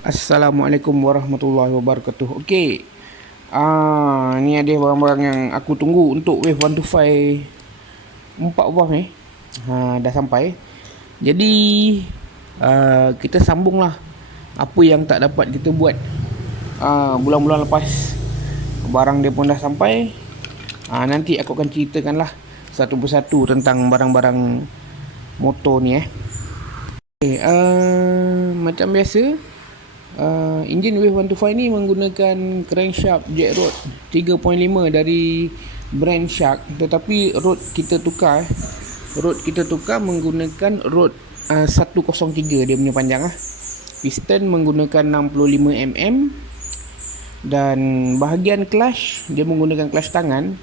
Assalamualaikum warahmatullahi wabarakatuh. Okey. Ni ada barang-barang yang aku tunggu untuk Wave 125 4 valve ni. Dah sampai. Jadi kita sambunglah apa yang tak dapat kita buat bulan-bulan lepas. Barang dia pun dah sampai. Nanti aku akan ceritakanlah satu persatu tentang barang-barang motor ni Okay, macam biasa, enjin Wave 125 ni menggunakan crankshaft jack rod 3.5 dari brand Shark, tetapi rod kita tukar menggunakan rod 103 dia punya panjang piston menggunakan 65 mm, dan bahagian clutch dia menggunakan clutch tangan.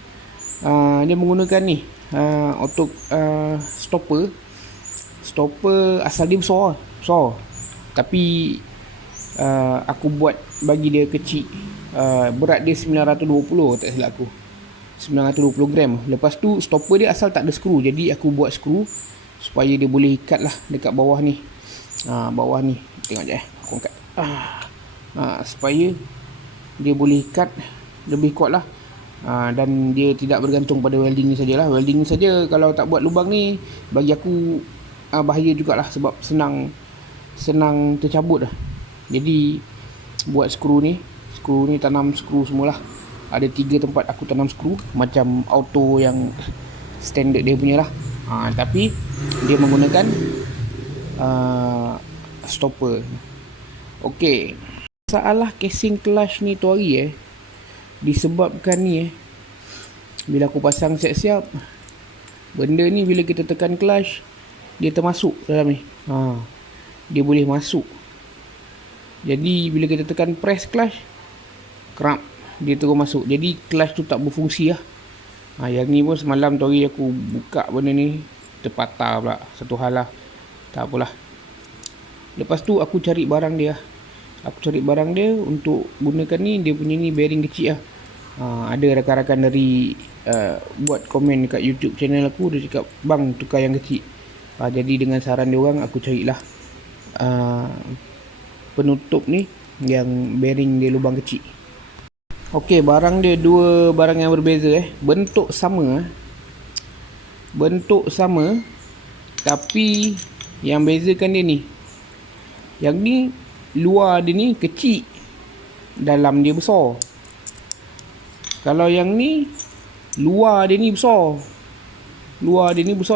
Dia menggunakan ni auto stopper asal dia besar, tapi aku buat bagi dia kecil. Berat dia 920 tak silap aku, 920 gram. Lepas tu stopper dia asal tak ada skru, jadi aku buat skru supaya dia boleh ikat lah dekat bawah ni. Bawah ni tengok je aku angkat, supaya dia boleh ikat lebih kuat lah. Dan dia tidak bergantung pada welding ni sajalah. Welding ni saja kalau tak buat lubang ni bagi aku bahaya jugalah, sebab senang tercabut lah. Jadi buat skru ni tanam skru semualah. Ada 3 tempat aku tanam skru, macam auto yang standard dia punya lah. Tapi dia menggunakan stopper. Okey. Masalah casing clutch ni tu hari disebabkan ni bila aku pasang siap-siap, benda ni bila kita tekan clutch dia termasuk dalam ni. Dia boleh masuk. Jadi bila kita tekan press clutch, kerap dia terus masuk. Jadi clutch tu tak berfungsi lah. Yang ni pun semalam tu hari aku buka benda ni, terpatah pula. Satu hal lah. Tak apalah. Lepas tu aku cari barang dia. Untuk gunakan ni. Dia punya ni bearing kecil lah. Ada rakan-rakan dari buat komen dekat YouTube channel aku. Dia cakap, bang tukar yang kecil. Jadi dengan saran dia orang, aku carilah penutup ni yang bearing dia lubang kecil. Okey, barang dia dua barang yang berbeza bentuk sama. Tapi yang bezakan dia ni, yang ni luar dia ni kecil, dalam dia besar. Kalau yang ni luar dia ni besar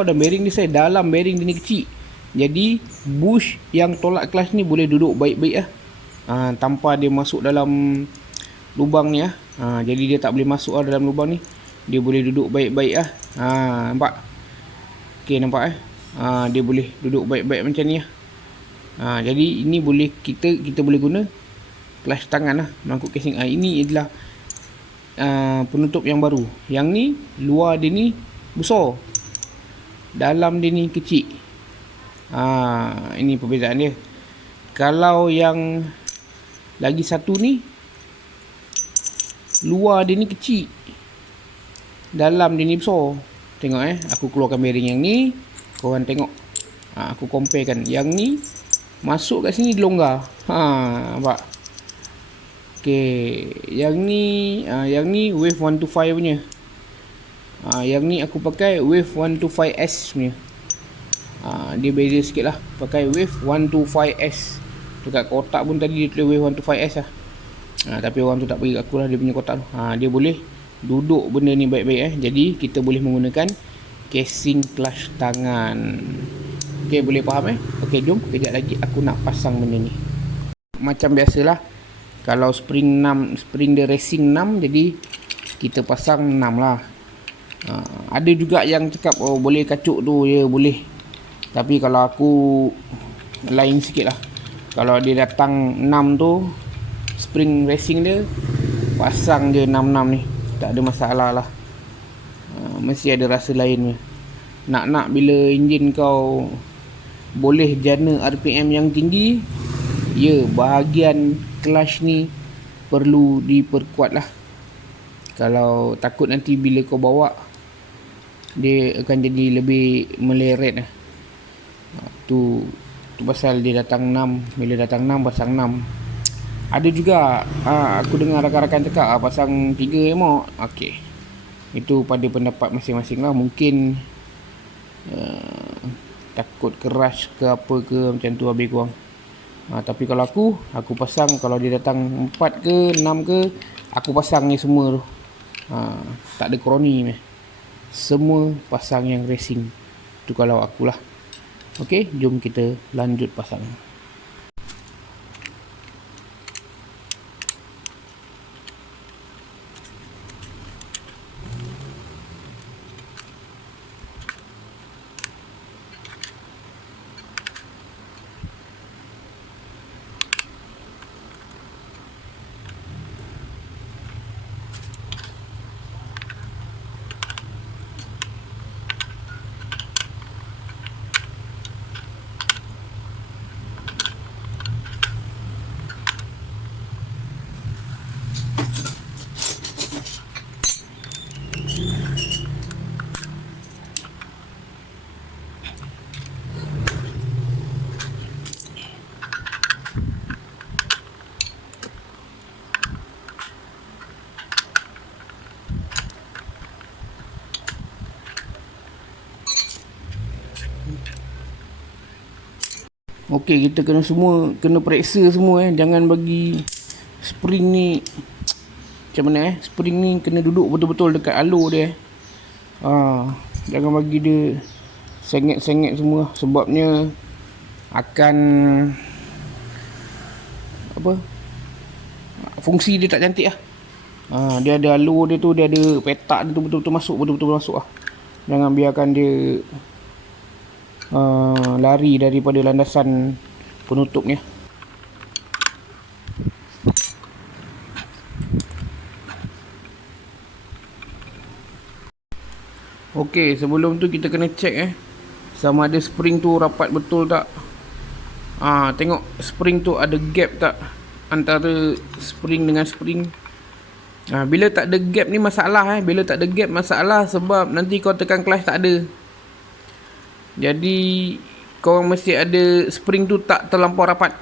dan bearing dia saya, dalam bearing dia ni kecil. Jadi bush yang tolak clutch ni boleh duduk baik-baik tanpa dia masuk dalam lubang ni jadi dia tak boleh masuk dalam lubang ni. Dia boleh duduk baik-baik nampak? Okey, nampak dia boleh duduk baik-baik macam ni jadi ini boleh kita boleh guna clutch tangan mengangkut casing. Ini adalah penutup yang baru. Yang ni luar dia ni besar, dalam dia ni kecil. Ini perbezaan dia. Kalau yang lagi satu ni, luar dia ni kecil, dalam dia ni besar. Tengok aku keluarkan bearing yang ni, korang tengok. Aku comparekan. Yang ni masuk kat sini dia longgar. Nampak? Okey, yang ni Wave 125 punya. Yang ni aku pakai Wave 125S punya. Dia beza sikit lah. Pakai Wave 125S. Dekat kotak pun tadi dia tulis Wave 125S lah. Tapi orang tu tak bagi kat aku lah dia punya kotak tu. Dia boleh duduk benda ni baik-baik Jadi kita boleh menggunakan casing clutch tangan. Okey, boleh faham Okey, jom kejap lagi aku nak pasang benda ni. Macam biasalah, kalau spring dia racing 6, jadi kita pasang 6 lah. Ada juga yang cakap boleh kacuk tu, ya boleh. Tapi kalau aku lain sikit lah. Kalau dia datang 6 tu, spring racing dia, pasang je 66 ni, tak ada masalah lah. Mesti ada rasa lain. Nak bila enjin kau boleh jana RPM yang tinggi, ya bahagian clutch ni perlu diperkuat lah. Kalau takut nanti bila kau bawa, dia akan jadi lebih meleret tu pasal dia datang 6. Bila datang 6 pasang 6. Ada juga aku dengar rakan-rakan cakap pasang 3 remok. Okey, itu pada pendapat masing-masing lah. Mungkin takut keras ke apa ke, macam tu habis kurang. Tapi kalau aku pasang, kalau dia datang 4 ke 6 ke, aku pasang ni semua tu. Tak ada kroni ni. Semua pasang yang racing. Tu kalau akulah. Okey, jom kita lanjut pasang. Okey, kita kena periksa semua jangan bagi spring ni macam mana spring ni kena duduk betul-betul dekat alur dia. Jangan bagi dia sengit-sengit semua, sebabnya akan apa, fungsi dia tak cantik lah. Dia ada alur dia tu, dia ada petak dia tu, betul-betul masuk lah. Jangan biarkan dia lari daripada landasan penutupnya. Okey, sebelum tu kita kena check sama ada spring tu rapat betul tak. Tengok spring tu ada gap tak antara spring dengan spring. Bila tak ada gap ni masalah Bila tak ada gap masalah, sebab nanti kau tekan clutch tak ada. Jadi kau mesti ada spring tu tak terlampau rapat.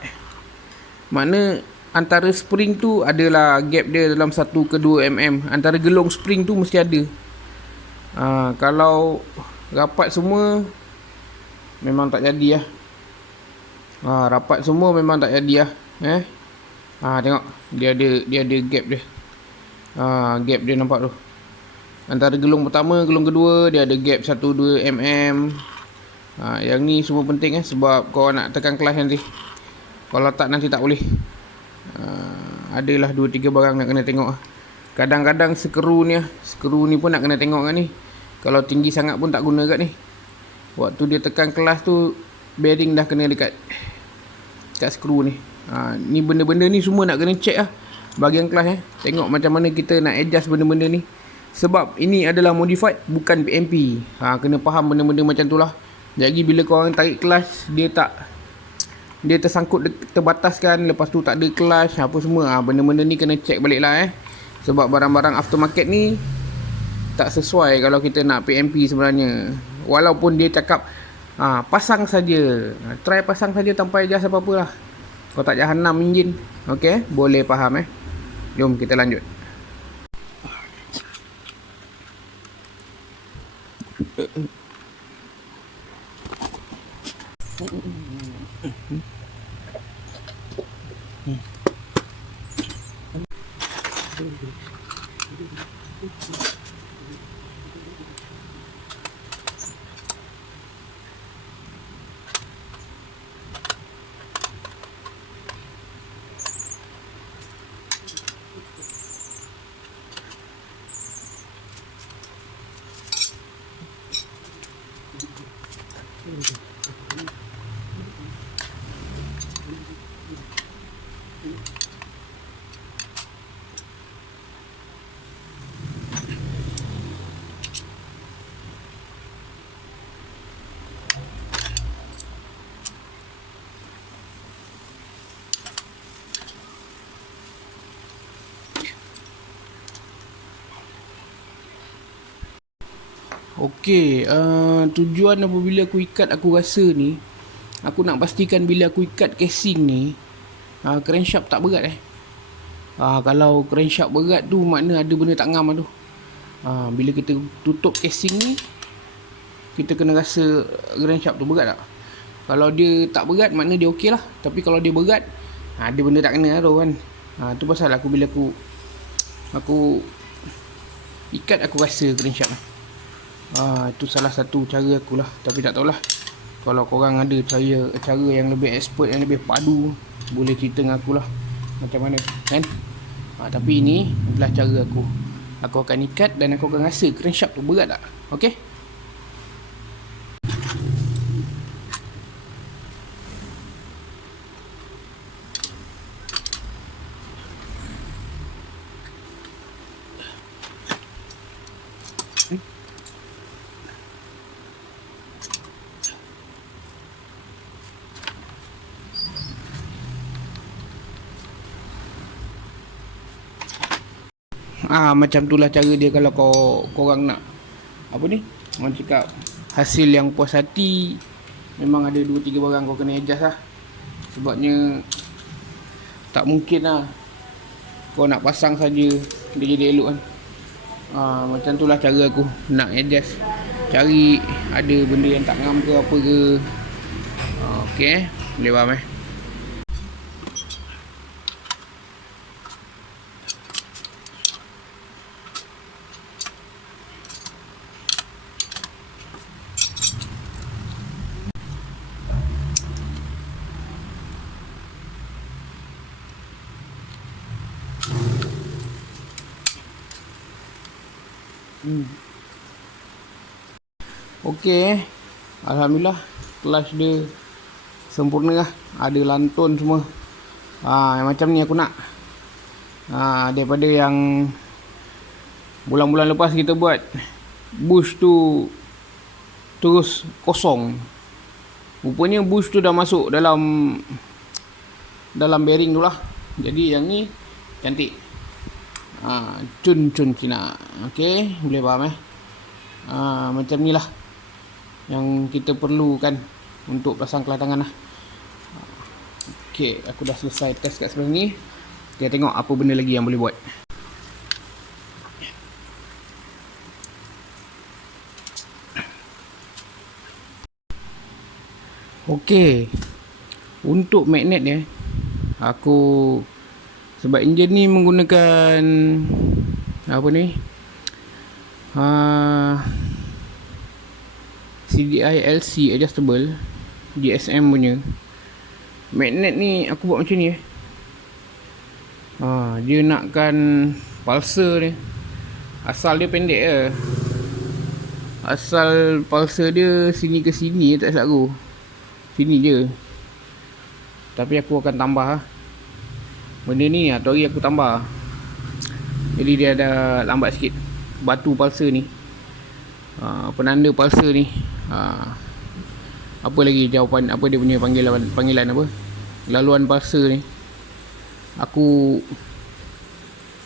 Makna antara spring tu adalah gap dia dalam 1 ke 2 mm. Antara gelung spring tu mesti ada. Kalau rapat semua memang tak jadi lah. Rapat semua memang tak jadi lah. Tengok dia ada gap dia. Gap dia nampak tu. Antara gelung pertama, gelung kedua dia ada gap 1-2 mm. Yang ni semua penting sebab kau nak tekan kelas nanti. Kalau tak nanti tak boleh. Adalah 2-3 barang nak kena tengok. Kadang-kadang skru ni pun nak kena tengok kan ni. Kalau tinggi sangat pun tak guna kat ni. Waktu dia tekan kelas tu, bearing dah kena dekat skru ni. Ni benda-benda ni semua nak kena check lah. Bahagian kelas tengok macam mana kita nak adjust benda-benda ni. Sebab ini adalah modified, bukan PMP. Kena faham benda-benda macam tu lah. Jadi bila korang tarik clutch, dia tersangkut, terbataskan, lepas tu tak ada clutch apa semua. Benda-benda ni kena check balik lah sebab barang-barang aftermarket ni tak sesuai kalau kita nak PMP sebenarnya. Walaupun dia cakap pasang saja, try pasang saja tanpa adjust apa-apa lah. Kau tak jahanam enjin. Okey, boleh faham Jom kita lanjut. Okey, tujuan apabila aku ikat, aku rasa ni, aku nak pastikan bila aku ikat casing ni, crankshaft tak berat Kalau crankshaft berat tu makna ada benda tak ngam tu. Bila kita tutup casing ni, kita kena rasa crankshaft tu berat tak. Kalau dia tak berat makna dia okey lah. Tapi kalau dia berat, ada benda tak kena lah tu kan. Tu pasal bila aku ikat, aku rasa crankshaft lah. Itu salah satu cara aku lah. Tapi tak tahulah, kalau korang ada cara yang lebih expert, yang lebih padu, boleh cerita dengan aku lah macam mana kan. Tapi ini adalah cara aku. Aku akan ikat dan aku akan rasa crankshaft tu berat tak. Okay. Macam itulah cara dia kalau korang nak apa ni, orang cakap hasil yang puas hati. Memang ada 2-3 barang kau kena adjust lah. Sebabnya tak mungkin lah kau nak pasang saja dia jadi elok kan. Macam itulah cara aku nak adjust. Cari ada benda yang tak ngam ke apa ke. Okay, boleh faham Okey, alhamdulillah clutch dia sempurna lah. Ada lantun semua. Yang macam ni aku nak. Daripada yang bulan-bulan lepas kita buat bush tu terus kosong. Rupanya bush tu dah masuk dalam bearing tu lah. Jadi yang ni cantik. Cun Cina. Okey, boleh faham macam ni lah yang kita perlukan untuk pasang kelatangan lah. Okey, aku dah selesai test kat sebelah ni. Kita tengok apa benda lagi yang boleh buat. Okey, untuk magnet ni aku, sebab enjin ni menggunakan apa ni, CDI LC adjustable GSM punya magnet ni, aku buat macam ni dia nakkan pulser ni. Asal dia pendek je. Asal pulser dia sini ke sini, tak silap aku, sini je. Tapi aku akan tambah benda ni. Hari hari aku tambah, jadi dia ada lambat sikit. Batu pulser ni, penanda pulser ni, apa lagi jawapan, apa dia punya panggilan apa, laluan pulser ni, aku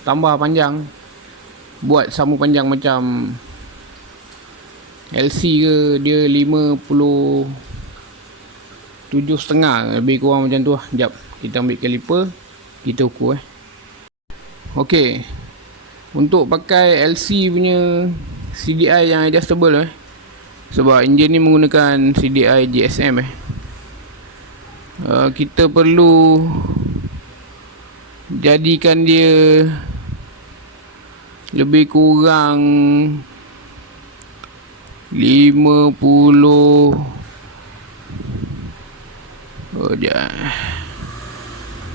tambah panjang, buat sama panjang macam LC ke. Dia 57.5 lebih kurang macam tu lah. Sekejap, kita ambil caliper, kita ukur Okey, untuk pakai LC punya CDI yang adjustable sebab enjin ni menggunakan CDI GSM kita perlu jadikan dia lebih kurang 50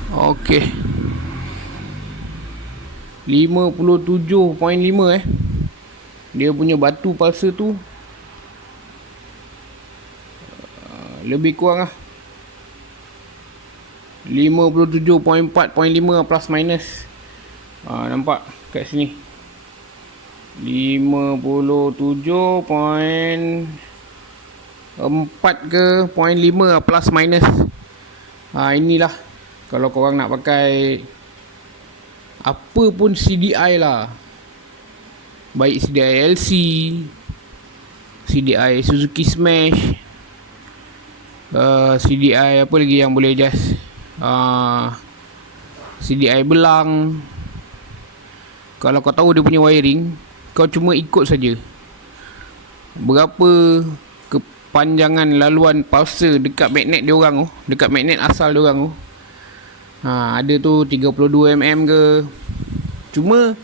okey, 57.5 dia punya batu pulser tu. Lebih kurang 57.4.5 plus minus. Nampak kat sini 57.4 ke 0.5 plus minus. Inilah kalau korang nak pakai apa pun CDI lah, baik CDI LC, CDI Suzuki Smash, CDI apa lagi yang boleh adjust, CDI belang. Kalau kau tahu dia punya wiring, kau cuma ikut saja berapa kepanjangan laluan pulsar dekat magnet dia orang tu, dekat magnet asal dia orang tu. Ada tu 32 mm ke. Cuma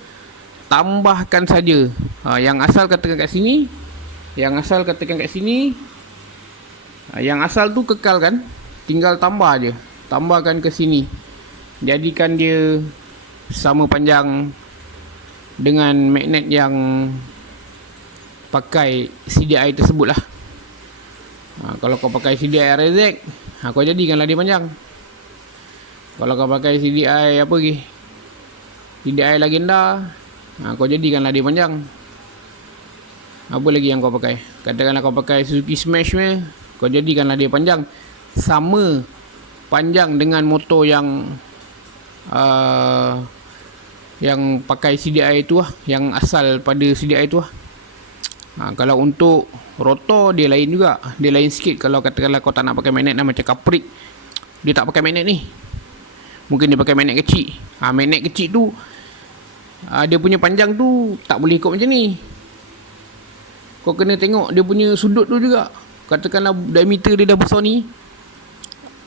tambahkan saja. Yang asal katakan kat sini, yang asal katakan kat sini. Yang asal tu kekal kan? Tinggal tambah je. Tambahkan ke sini. Jadikan dia sama panjang dengan magnet yang pakai CDI tersebut lah. Kalau kau pakai CDI RZ, kau jadikanlah dia panjang. Kalau kau pakai CDI apa lagi, CDI Legenda, kau jadikanlah dia panjang. Apa lagi yang kau pakai? Katakanlah kau pakai Suzuki Smash ni, kau jadikanlah dia panjang. Sama panjang dengan motor yang pakai CDI tu lah, yang asal pada CDI tu lah. Kalau untuk rotor dia lain juga, dia lain sikit. Kalau katakanlah kau tak nak pakai magnet lah, macam Caprik, dia tak pakai magnet ni, mungkin dia pakai magnet kecil. Magnet kecil tu dia punya panjang tu tak boleh ikut macam ni. Kau kena tengok dia punya sudut tu juga. Katakanlah diameter dia dah besar ni,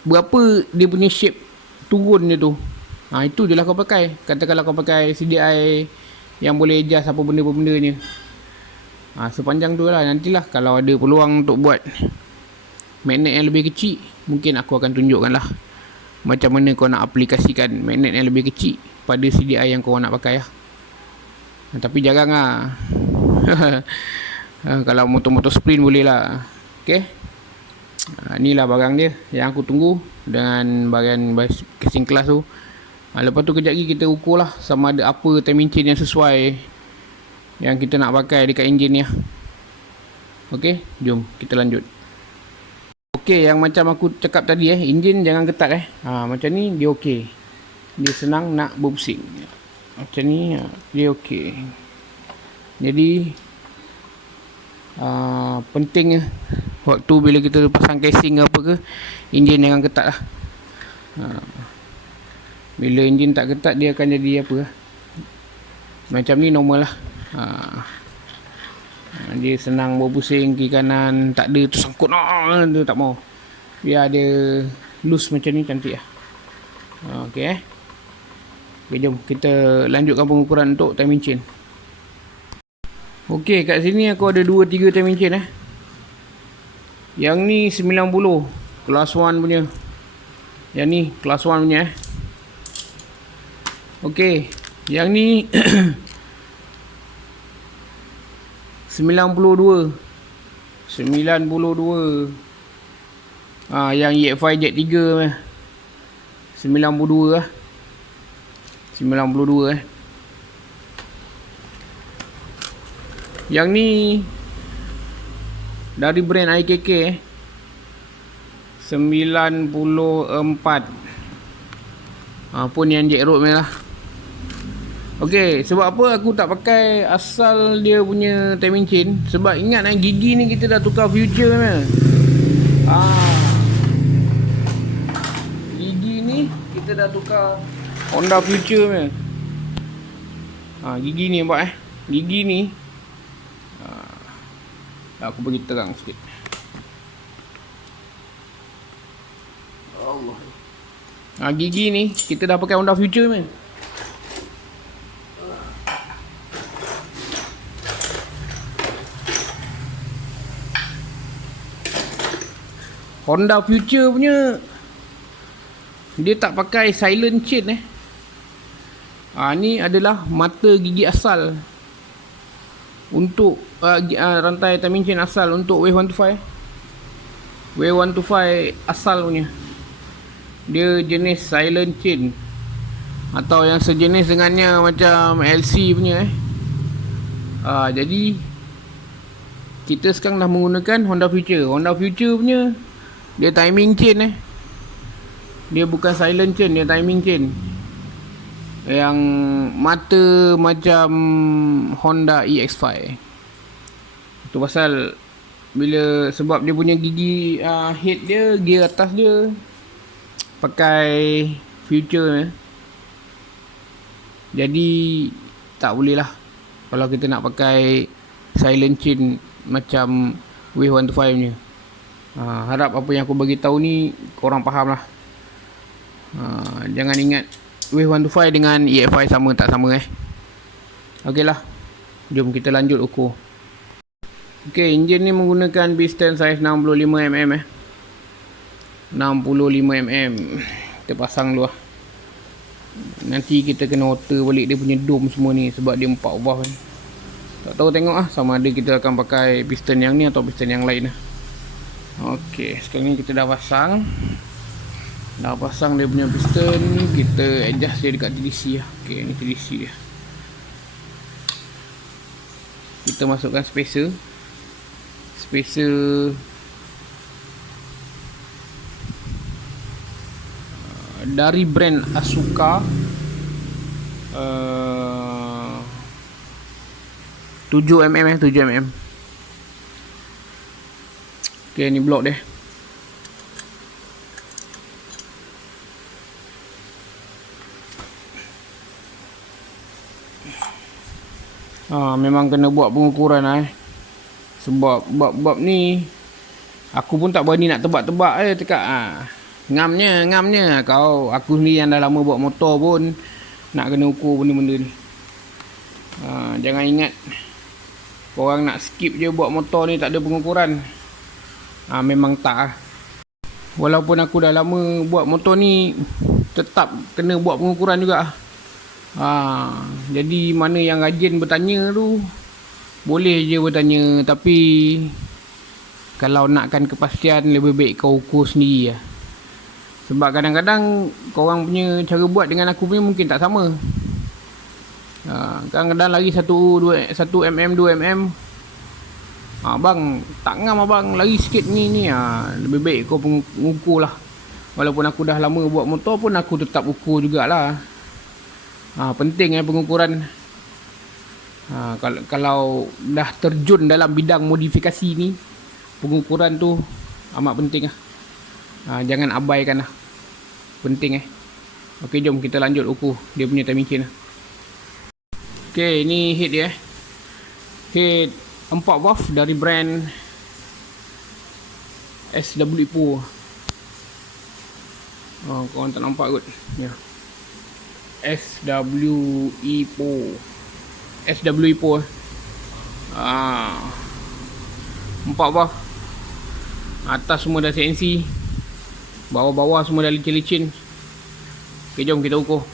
berapa dia punya shape turun dia tu. Itu je lah kau pakai. Katakanlah kau pakai CDI yang boleh adjust apa benda-benda ni. Sepanjang tu lah. Nantilah kalau ada peluang untuk buat magnet yang lebih kecil, mungkin aku akan tunjukkan lah macam mana kau nak aplikasikan magnet yang lebih kecil pada CDI yang kau nak pakai lah. Tapi jarang lah. Kalau motor-motor sprint boleh lah. Okay, inilah barang dia yang aku tunggu dengan bahagian casing kelas tu. Lepas tu kejap lagi kita ukur lah sama ada apa timing chain yang sesuai yang kita nak pakai dekat enjin ni lah. Ok, jom kita lanjut. Ok, yang macam aku cakap tadi enjin jangan ketat macam ni dia ok, dia senang nak berpusing. Macam ni dia ok. Jadi penting waktu bila kita pasang casing apa ke, enjin jangan ketat lah. Bila enjin tak ketat dia akan jadi apa lah, macam ni normal lah. Dia senang berpusing kiri kanan, tak ada tersangkut tu, tak mau. Biar dia loose macam ni cantik lah. Ok okay, jom kita lanjutkan pengukuran untuk timing chain. Ok, kat sini aku ada 2-3 timing chain Yang ni 90 Class 1 punya. Yang ni Class 1 punya Ok, yang ni 92. Yang EX5 Jet 3 92 lah. 92 Yang ni dari brand IKK 94. Pun yang jet road ni lah. Ok, sebab apa aku tak pakai asal dia punya timing chain? Sebab ingat gigi ni kita dah tukar future ni. Gigi ni kita dah tukar Honda Future ni. Gigi ni nampak gigi ni aku bagi terang sikit. Allah. Gigi ni kita dah pakai Honda Future ni. Honda Future punya dia tak pakai silent chain ni adalah mata gigi asal untuk rantai timing chain asal untuk Wave 125 asal punya. Dia jenis silent chain atau yang sejenis dengannya macam LC punya jadi kita sekarang dah menggunakan Honda Future. Honda Future punya dia timing chain dia bukan silent chain, dia timing chain yang mata macam Honda EX5. Itu pasal bila sebab dia punya gigi head dia, gear atas dia pakai Future Jadi tak boleh lah kalau kita nak pakai silent chain macam Wave 125 punya. Harap apa yang aku bagi tahu ni korang faham lah. Jangan ingat Wave 125 dengan EFI sama tak sama Okey lah, jom kita lanjut ukur. Okey, enjin ni menggunakan piston saiz 65mm 65mm. Kita pasang dulu lah. Nanti kita kena alter balik dia punya dome semua ni sebab dia 4 valve ni. Tak tahu, tengok lah sama ada kita akan pakai piston yang ni atau piston yang lain lah. Okey, sekarang ni kita dah pasang dia punya piston. Kita adjust dia dekat TDC lah. Okey, ni TDC dia. Kita masukkan spacer dari brand Asuka 7mm 7mm. Okey, ni blok dia. Memang kena buat pengukuran sebab bab ni aku pun tak berani nak tebak-tebak cakap ngamnya aku sendiri yang dah lama buat motor pun nak kena ukur benda-benda ni. Jangan ingat korang nak skip je buat motor ni tak ada pengukuran. Memang tak walaupun aku dah lama buat motor ni tetap kena buat pengukuran juga. Jadi mana yang rajin bertanya tu boleh je bertanya, tapi kalau nakkan kepastian lebih baik kau ukur sendiri lah. Sebab kadang-kadang korang punya cara buat dengan aku punya mungkin tak sama. Kadang-kadang lari 1mm 2mm. Abang tak ngam, abang lari sikit ni. Lebih baik kau pengukur lah. Walaupun aku dah lama buat motor pun aku tetap ukur jugalah. Penting pengukuran. Kalau dah terjun dalam bidang modifikasi ni, pengukuran tu amat penting lah. Jangan abaikan lah. Penting Okey, jom kita lanjut ukur dia punya timing chain lah. Okey, ni head dia Head 4 valve dari brand SW Epo. Korang tak nampak kot ya. SW Epo 4 valve. Atas semua dah CNC, bawah-bawah semua dah licin-licin. Okey, jom kita ukur.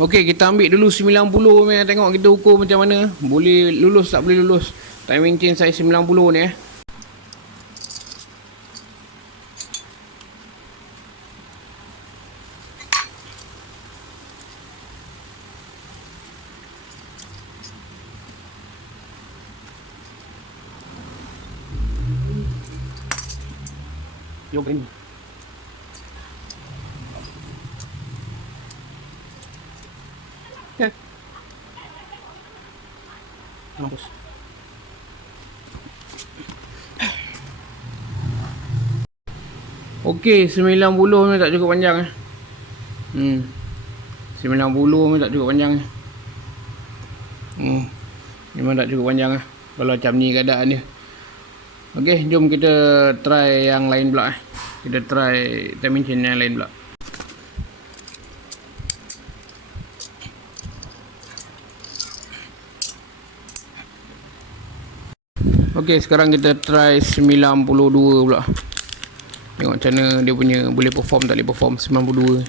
Okey, kita ambil dulu 90. Tengok kita ukur macam mana. Boleh lulus tak boleh lulus timing chain saiz 90 ni Jom ini. Mampus. Okey, 90 ni tak cukup panjang 90 ni tak cukup panjang memang tak cukup panjang kalau macam ni keadaan dia. Okey, jom kita try yang lain pula Kita try timing chain yang lain pula. Okey, sekarang kita try 92 pula. Tengok macam mana dia punya boleh perform tak boleh perform 92.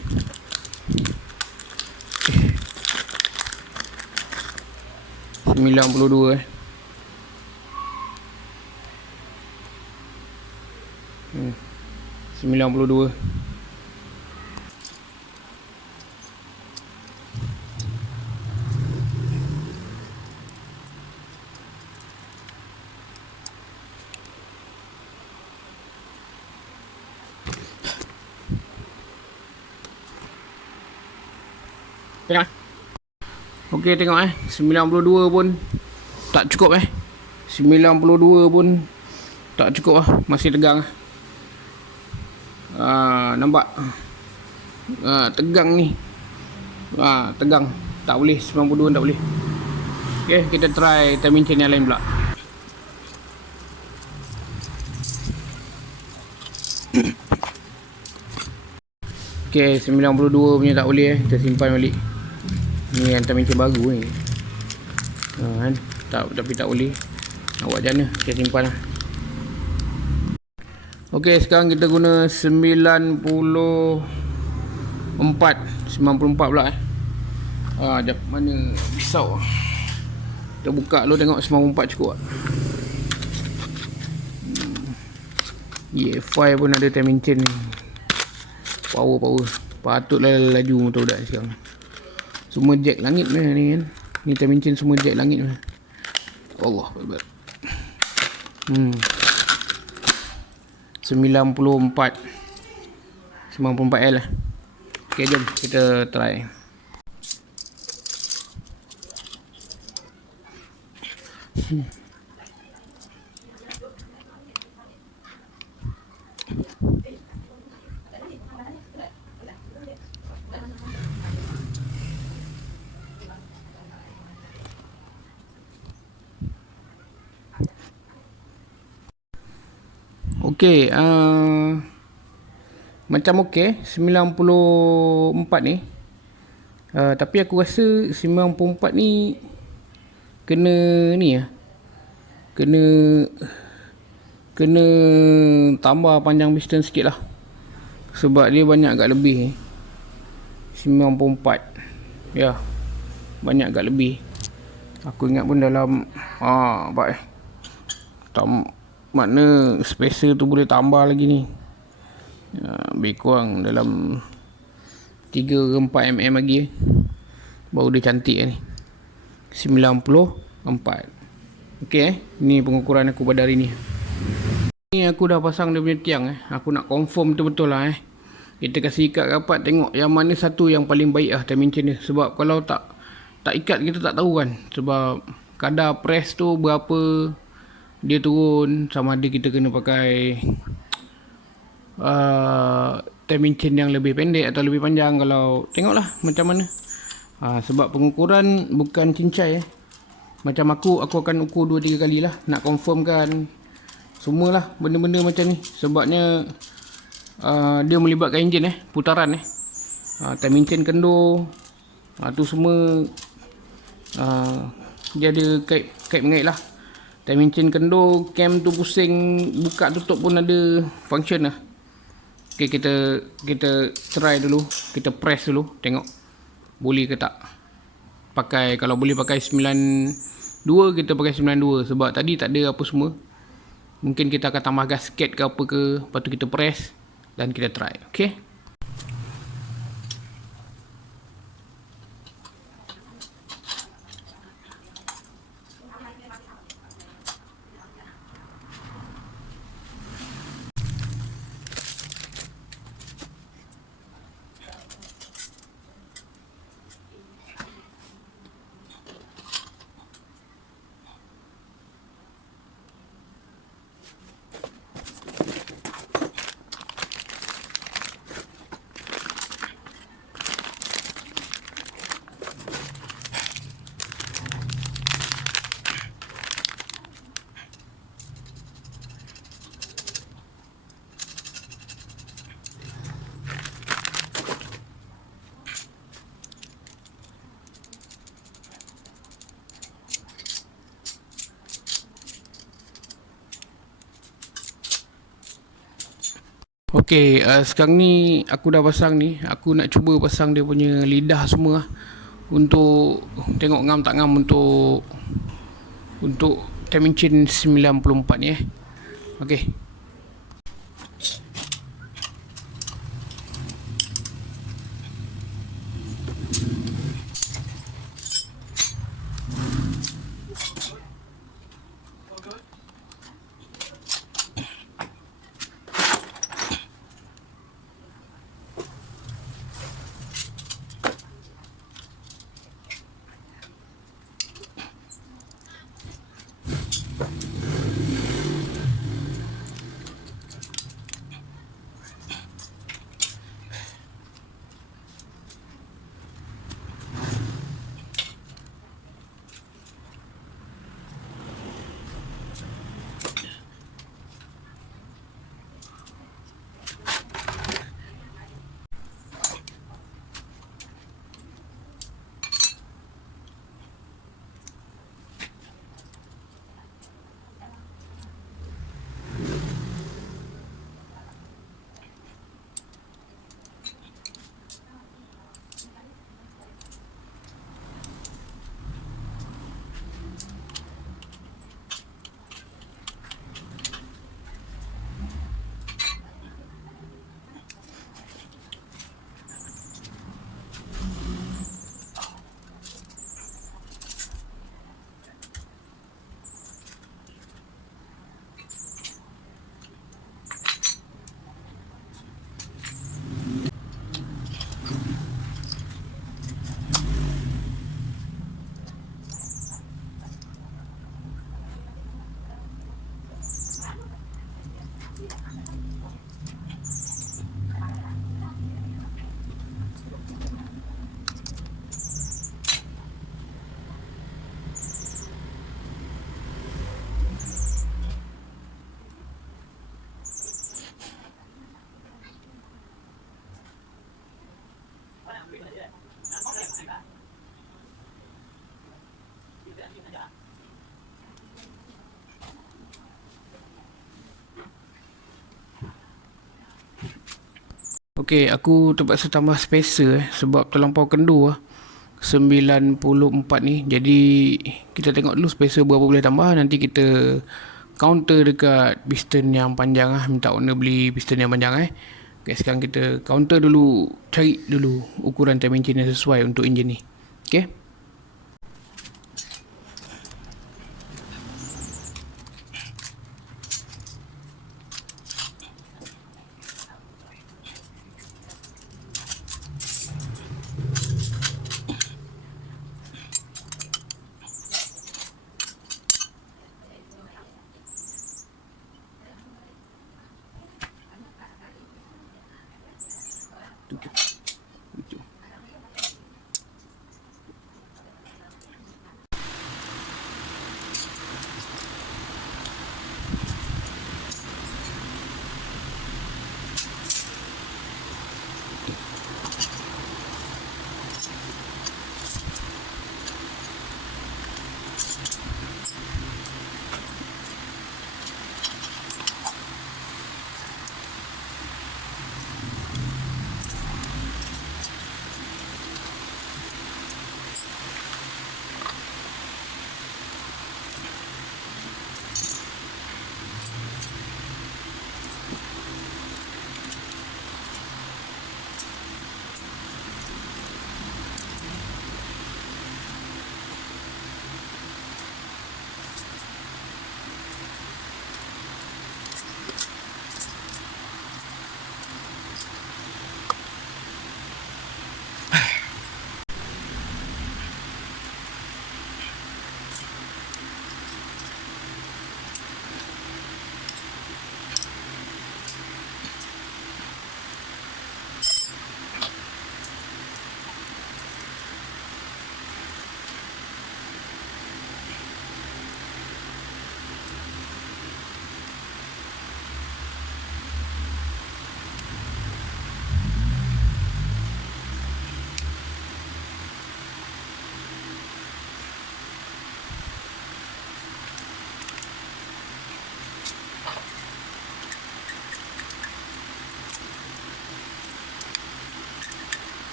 92 92. Tengok. Okey, tengok 92 pun tak cukup 92 pun Tak cukup lah, masih tegang lah. Nampak? Tegang ni. Tegang. Tak boleh, 92 tak boleh. Okay, kita try timing chain yang lain pula. Okay, 92 punya tak boleh kita simpan balik. Ni yang timing chain baru ni. Kan? Tapi tak boleh. Nak buat macam mana? Kita simpan lah. Okay, sekarang kita guna 94 pula Sekejap, mana pisau. Kita buka dulu tengok 94 cukup tak. EF5 pun ada timing chain ni. Power. Patutlah laju motor budak sekarang. Semua jack langit ni kan. Ni timing chain semua jack langit. Allah Akbar. 94L lah. Okay, jom kita try. Okey, macam okey 94 ni. Tapi aku rasa 94 ni kena ni kena tambah panjang piston sikit lah. Sebab dia banyak agak lebih 94. Ya, banyak agak lebih. Aku ingat pun dalam makna spacer tu boleh tambah lagi ni. Lebih kurang dalam 3 ke 4 mm lagi baru dia cantik ni. 94. Okey ni pengukuran aku pada hari ni. Ni aku dah pasang dia punya tiang Aku nak confirm betul-betul lah Kita kasih ikat rapat, tengok yang mana satu yang paling baik timing chain dia. Sebab kalau tak ikat kita tak tahu kan. Sebab kadar press tu berapa dia turun, sama ada kita kena pakai timing chain yang lebih pendek atau lebih panjang. Kalau tengoklah macam mana. Sebab pengukuran bukan cincai Macam aku akan ukur 2-3 kali lah. Nak confirmkan semualah benda-benda macam ni. Sebabnya dia melibatkan enjin putaran timing chain kendur tu semua dia ada kait mengait lah. Timing chain kendur, cam tu pusing, buka tutup pun ada function lah. Okay, kita try dulu, kita press dulu, tengok boleh ke tak. Kalau boleh pakai 92, kita pakai 92. Sebab tadi tak ada apa semua. Mungkin kita akan tambah gasket ke apa ke. Lepas tu kita press dan kita try. Okay. Okey, sekarang ni aku dah pasang ni. Aku nak cuba pasang dia punya lidah semua untuk tengok ngam tak ngam untuk timing chain 94 ni Okey. Okey, aku terpaksa tambah spacer sebab terlampau kendur 94 ni. Jadi kita tengok dulu spacer berapa boleh tambah. Nanti kita counter dekat piston yang panjang minta owner beli piston yang panjang Okay, sekarang kita counter dulu, cari dulu ukuran timing chain yang sesuai untuk enjin ni. Okay.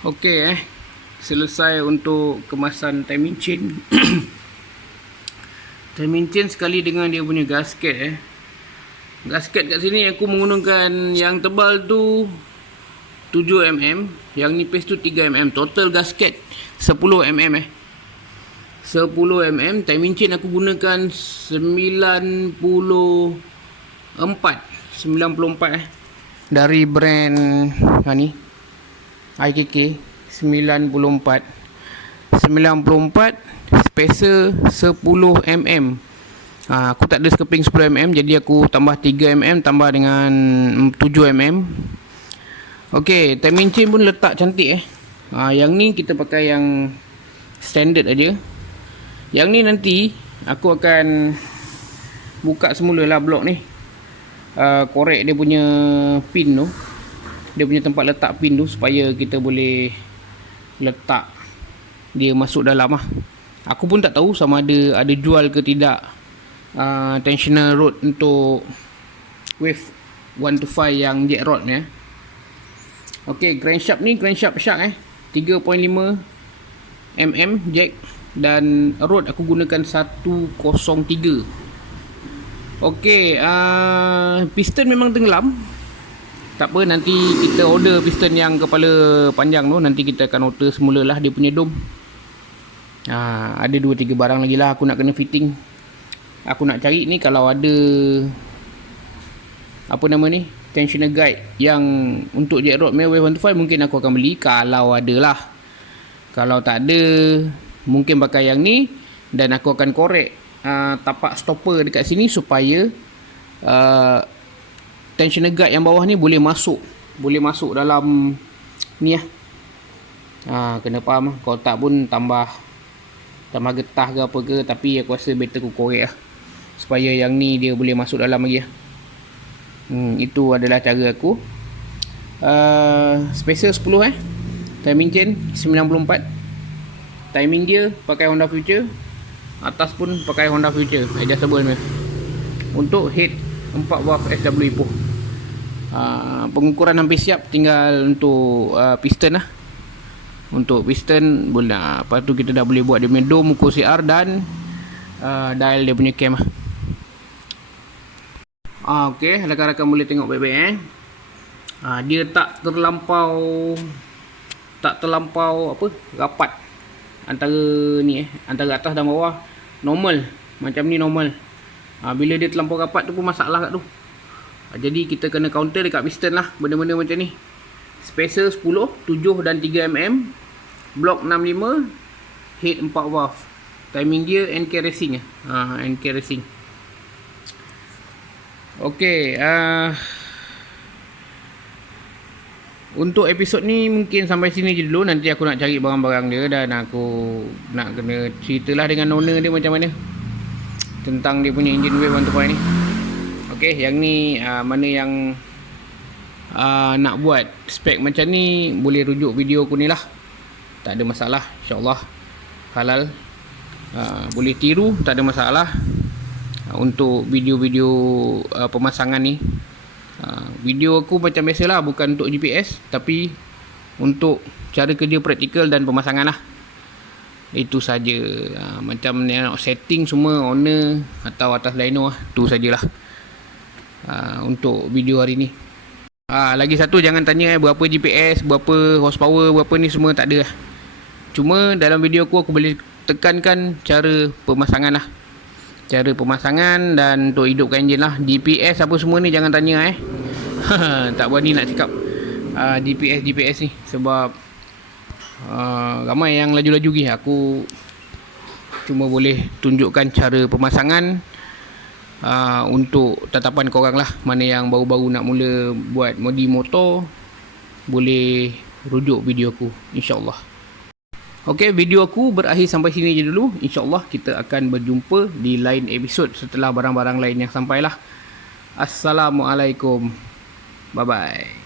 Okey selesai untuk kemasan timing chain. Timing chain sekali dengan dia punya gasket Gasket kat sini aku menggunakan yang tebal tu 7mm, yang nipis tu 3mm. Total gasket 10mm 10mm. Timing chain aku gunakan 94 dari brand ni IKK 94 spacer 10mm. Aku tak ada skeping 10mm, jadi aku tambah 3mm tambah dengan 7mm. Okey, timing chain pun letak cantik yang ni kita pakai yang standard aja. Yang ni nanti aku akan buka semula lah blok ni. Korek dia punya pin tu, dia punya tempat letak pin tu, supaya kita boleh letak dia masuk dalam lah. Aku pun tak tahu sama ada jual ke tidak tensioner rod untuk wave 1 to 5 yang jack rod ni. Ok, crankshaft ni crankshaft shark 3.5 mm jack, dan rod aku gunakan 103. Ok, piston memang tenggelam. Tak apa, nanti kita order piston yang kepala panjang tu, nanti kita akan order semula lah dia punya dome. Ada 2-3 barang lagi lah aku nak kena fitting. Aku nak cari ni kalau ada apa nama ni, tensioner guide yang untuk jack rod wave 1 to 5, mungkin aku akan beli kalau ada lah. Kalau tak ada, mungkin pakai yang ni, dan aku akan korek tapak stopper dekat sini supaya tensioner guide yang bawah ni boleh masuk dalam ni lah. Kena faham lah. Kalau tak pun tambah getah ke apa ke, tapi aku rasa better aku korek lah, supaya yang ni dia boleh masuk dalam lagi lah. Itu adalah cara aku. Spacer 10 timing chain 94. Timing dia pakai Honda Future, atas pun pakai Honda Future adjustable ni. Untuk head 4 valve SW Ipoh. Pengukuran hampir siap, tinggal untuk piston lah. Untuk piston boleh, lepas tu kita dah boleh buat dia punya dome, ukur CR, dan dial dia punya cam lah. Ok, rakan-rakan boleh tengok baik-baik dia tak terlampau apa, rapat antara ni antara atas dan bawah. Normal, macam ni normal. Bila dia terlampau rapat tu pun masalah kat tu. Jadi kita kena counter dekat piston lah, benda-benda macam ni. Spacer 10, 7 dan 3 mm, block 65, head 4 valve. Timing dia NK Racing NK Racing. Ok, untuk episod ni mungkin sampai sini je dulu. Nanti aku nak cari barang-barang dia, dan aku nak kena ceritalah dengan owner dia macam mana tentang dia punya engine wave 1 to 5 ni. Ok, yang ni mana yang nak buat spek macam ni, boleh rujuk video aku ni lah. Tak ada masalah, insyaAllah halal. Boleh tiru, tak ada masalah. Untuk video-video pemasangan ni, video aku macam biasalah, bukan untuk GPS, tapi untuk cara kerja praktikal dan pemasangan lah. Itu saja. Macam ni nak setting semua owner atau atas dyno lah, tu sajalah untuk video hari ni. Lagi satu, jangan tanya berapa GPS, berapa horsepower, berapa ni, semua tak ada lah. Cuma dalam video aku boleh tekankan cara pemasangan lah. Cara pemasangan dan untuk hidupkan enjin lah. GPS apa semua ni jangan tanya tak berani nak cakap GPS ni, sebab ramai yang laju-laju pergi. Aku cuma boleh tunjukkan cara pemasangan untuk tatapan korang lah. Mana yang baru-baru nak mula buat modi motor, boleh rujuk video aku, insyaAllah. Ok, video aku berakhir sampai sini je dulu. InsyaAllah kita akan berjumpa di lain episod setelah barang-barang lain yang sampailah. Assalamualaikum. Bye-bye.